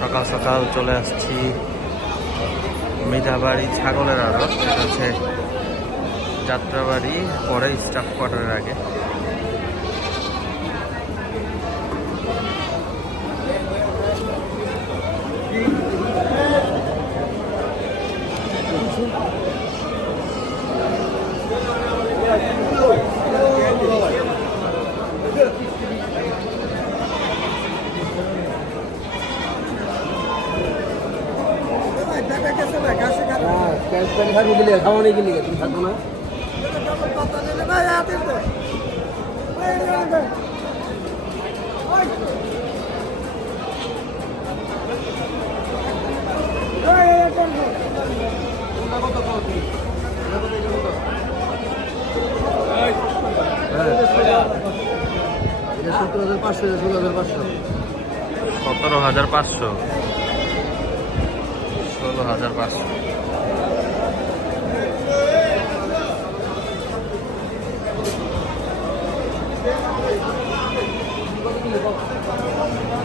সকাল সকাল চলে আসছি মিঠাবাড়ি ছাগলের আড়ত এটা হচ্ছে যাত্রাবাড়ি পরে স্টাফ কোয়ার্টারের আগে। হাজার পাঁচশো হাজার সতেরো হাজার পাঁচশো। ষোলো হাজার পাঁচশো। Thank you.